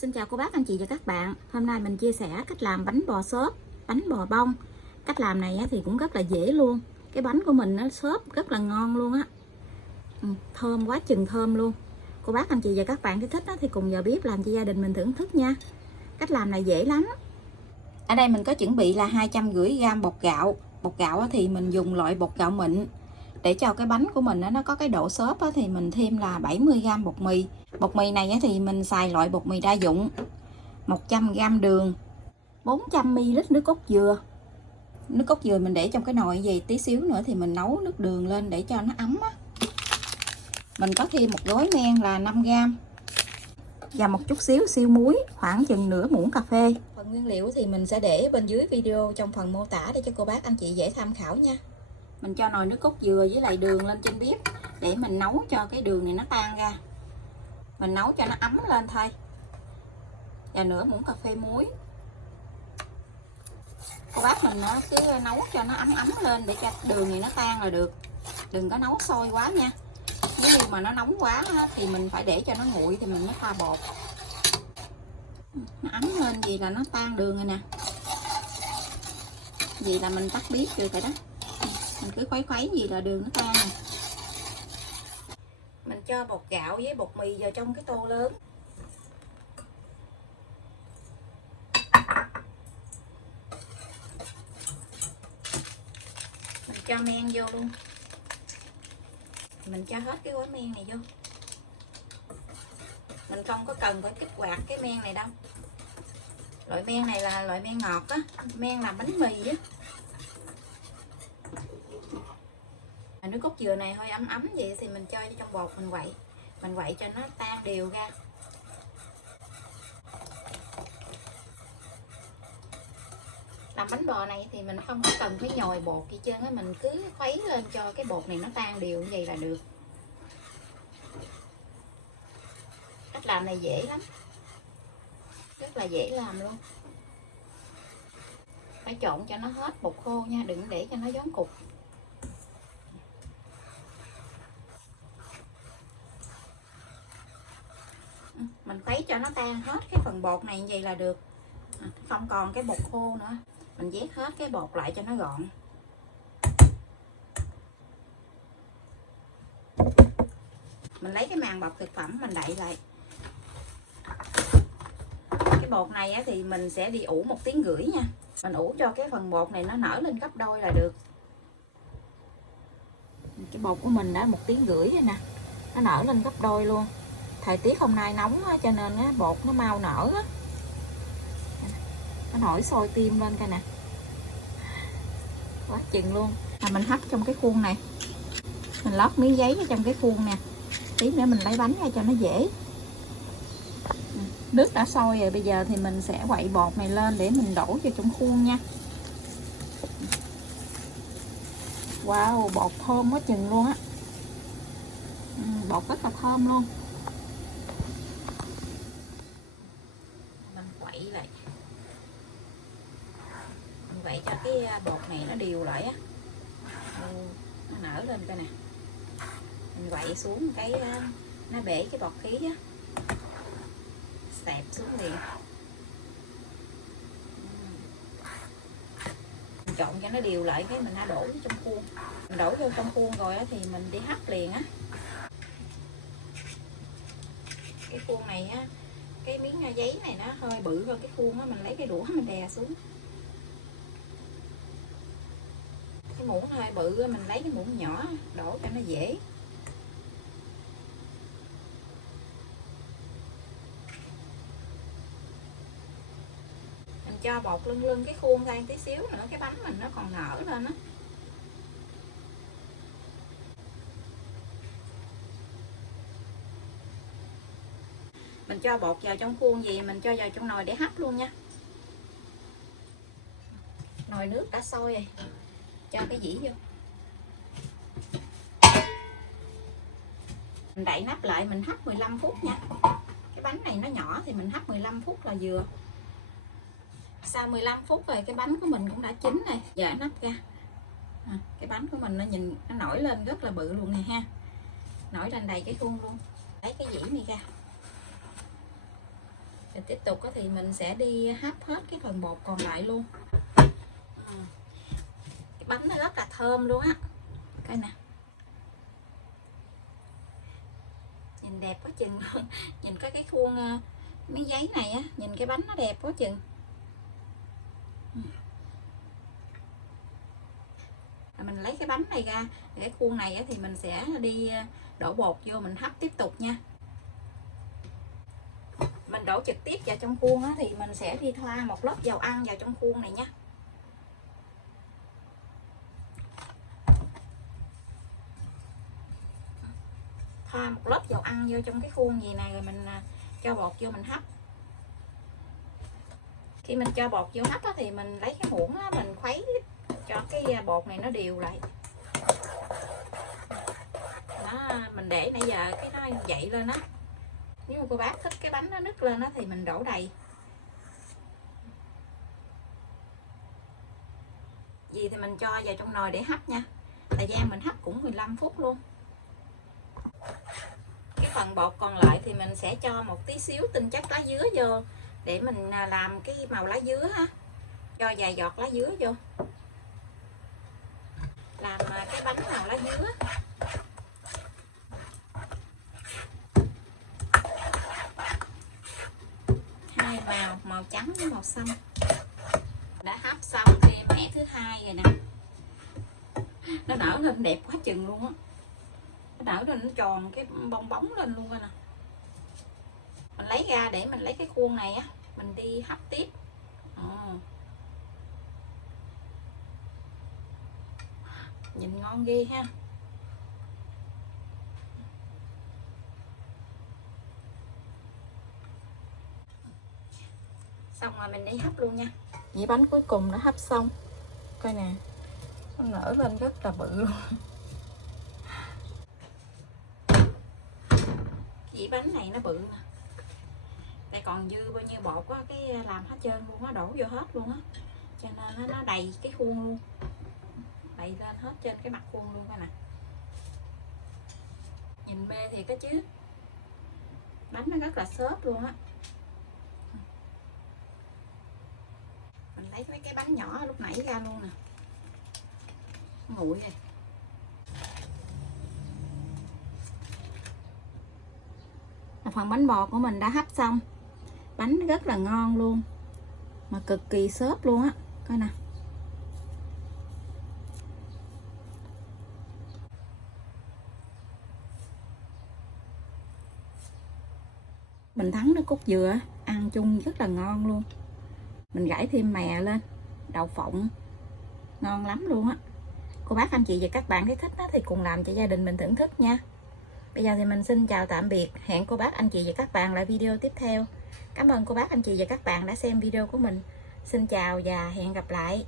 Xin chào cô bác, anh chị và các bạn. Hôm nay mình chia sẻ cách làm bánh bò xốp, bánh bò bông. Cách làm này thì cũng rất là dễ luôn. Cái bánh của mình nó xốp rất là ngon luôn á. Thơm quá chừng thơm luôn. Cô bác, anh chị và các bạn thích thì cùng vào bếp làm cho gia đình mình thưởng thức nha. Cách làm này dễ lắm. Ở đây mình có chuẩn bị là 250g bột gạo. Bột gạo thì mình dùng loại bột gạo mịn. Để cho cái bánh của mình nó có cái độ xốp thì mình thêm là 70g bột mì. Bột mì này thì mình xài loại bột mì đa dụng. 100g đường, 400ml nước cốt dừa. Nước cốt dừa mình để trong cái nồi gì tí xíu nữa thì mình nấu nước đường lên để cho nó ấm á. Mình có thêm một gói men là 5g và một chút xíu siêu muối, khoảng chừng nửa muỗng cà phê. Phần nguyên liệu thì mình sẽ để bên dưới video trong phần mô tả để cho cô bác anh chị dễ tham khảo nha. Mình cho nồi nước cốt dừa với lại đường lên trên bếp để mình nấu cho cái đường này nó tan ra. Mình nấu cho nó ấm lên thôi. Và nửa muỗng cà phê muối. Cô bác mình cứ nấu cho nó ấm lên để cho đường này nó tan là được. Đừng có nấu sôi quá nha. Nếu như mà nó nóng quá thì mình phải để cho nó nguội thì mình mới pha bột. Nó ấm lên gì là nó tan đường rồi nè. Vì là mình tắt bếp được rồi đó. Mình cứ khuấy gì là đường nó tan nè. Mình cho bột gạo với bột mì vào trong cái tô lớn. Mình cho men vô luôn. Mình cho hết cái gói men này vô. Mình không có cần phải kích hoạt cái men này đâu. Loại men này là loại men ngọt á, men làm bánh mì á. Nước cốt dừa này hơi ấm vậy thì mình cho vô trong bột mình quậy cho nó tan đều ra. Làm bánh bò này thì mình không có cần phải nhồi bột gì trơn á, mình cứ khuấy lên cho cái bột này nó tan đều như vậy là được. Cách làm này dễ lắm, rất là dễ làm luôn. Phải trộn cho nó hết bột khô nha, đừng để cho nó vón cục. Mình khuấy cho nó tan hết cái phần bột này như vậy là được. Không còn cái bột khô nữa. Mình vét hết cái bột lại cho nó gọn. Mình lấy cái màng bọc thực phẩm mình đậy lại. Cái bột này thì mình sẽ đi ủ 1 tiếng rưỡi nha. Mình ủ cho cái phần bột này nó nở lên gấp đôi là được. Cái bột của mình đã 1 tiếng rưỡi rồi nè. Nó nở lên gấp đôi luôn. Thời tiết hôm nay nóng cho nên bột nó mau nở. Nó nổi sôi tim lên coi nè. Quá chừng luôn. Mình hấp trong cái khuôn này. Mình lót miếng giấy ở trong cái khuôn nè. Tí nữa mình lấy bánh ra cho nó dễ. Nước đã sôi rồi, bây giờ thì mình sẽ quậy bột này lên để mình đổ vào trong khuôn nha. Wow, bột thơm quá chừng luôn á. Bột rất là thơm luôn. Mình quậy lại. Mình quậy cho cái bột này nó đều lại á. Nó nở lên coi nè. Mình quậy xuống cái nó bể cái bọt khí á. Xẹp xuống liền. Mình trộn cho nó đều lại cái mình đã đổ vô trong khuôn. Mình đổ vô trong khuôn rồi thì mình đi hấp liền á. Cái khuôn này á, cái miếng giấy này nó hơi bự hơn cái khuôn á, mình lấy cái đũa mình đè xuống. Cái muỗng hơi bự mình lấy cái muỗng nhỏ đổ cho nó dễ. Mình cho bột lưng cái khuôn ra tí xíu nữa cái bánh mình nó còn nở lên á. Mình cho bột vào trong khuôn gì mình cho vào trong nồi để hấp luôn nha. Nồi nước đã sôi rồi. Cho cái dĩ vô. Mình đậy nắp lại mình hấp 15 phút nha. Cái bánh này nó nhỏ thì mình hấp 15 phút là vừa. Sau 15 phút rồi cái bánh của mình cũng đã chín rồi. Giờ nắp ra. Cái bánh của mình nó nhìn nó nổi lên rất là bự luôn nè ha. Nổi lên đầy cái khuôn luôn. Lấy cái dĩ này ra. Rồi tiếp tục thì mình sẽ đi hấp hết cái phần bột còn lại luôn. Cái bánh nó rất là thơm luôn á, coi nè, nhìn đẹp quá chừng luôn. Nhìn có cái khuôn miếng giấy này á, nhìn cái bánh nó đẹp quá chừng. Rồi mình lấy cái bánh này ra, cái khuôn này á, thì mình sẽ đi đổ bột vô mình hấp tiếp tục nha. Mình đổ trực tiếp vào trong khuôn á, thì mình sẽ đi thoa một lớp dầu ăn vào trong khuôn này nha. Thoa một lớp dầu ăn vô trong cái khuôn gì này rồi mình cho bột vô mình hấp. Khi mình cho bột vô hấp á, thì mình lấy cái muỗng á, mình khuấy cho cái bột này nó đều lại. Đó, mình để nãy giờ cái nó dậy lên á. Nếu mà cô bác thích cái bánh nó nứt lên á thì mình đổ đầy. Gì thì mình cho vào trong nồi để hấp nha. Thời gian mình hấp cũng 15 phút luôn. Cái phần bột còn lại thì mình sẽ cho một tí xíu tinh chất lá dứa vô để mình làm cái màu lá dứa ha. Cho vài giọt lá dứa vô. Làm cái bánh màu lá dứa. Hai màu, màu trắng với màu xanh. Đã hấp xong thêm mẻ thứ hai rồi nè. Nó nở lên đẹp quá chừng luôn á. Nó nở lên nó tròn cái bong bóng lên luôn rồi nè. Mình lấy ra để mình lấy cái khuôn này á, mình đi hấp tiếp. Nhìn ngon ghê ha. Xong rồi mình đi hấp luôn nha. Dĩa bánh cuối cùng đã hấp xong. Coi nè, nó nở lên rất là bự luôn. Dĩa bánh này nó bự nè. Tại còn dư bao nhiêu bột á, cái làm hết trơn luôn á, đổ vô hết luôn á. Cho nên nó đầy cái khuôn luôn. Đầy lên hết trên cái mặt khuôn luôn coi nè. Nhìn mê thì cái chứ. Bánh nó rất là xốp luôn á. Mình lấy mấy cái bánh nhỏ lúc nãy ra luôn nè. Nguội rồi. Phần bánh bò của mình đã hấp xong. Bánh rất là ngon luôn. Mà cực kỳ xốp luôn á. Coi nè. Mình thắng nước cốt dừa ăn chung rất là ngon luôn. Mình gãi thêm mè lên, đậu phộng, ngon lắm luôn á. Cô bác anh chị và các bạn thấy thích đó thì cùng làm cho gia đình mình thưởng thức nha. Bây giờ thì mình xin chào tạm biệt. Hẹn cô bác anh chị và các bạn lại video tiếp theo. Cảm ơn cô bác anh chị và các bạn đã xem video của mình. Xin chào và hẹn gặp lại.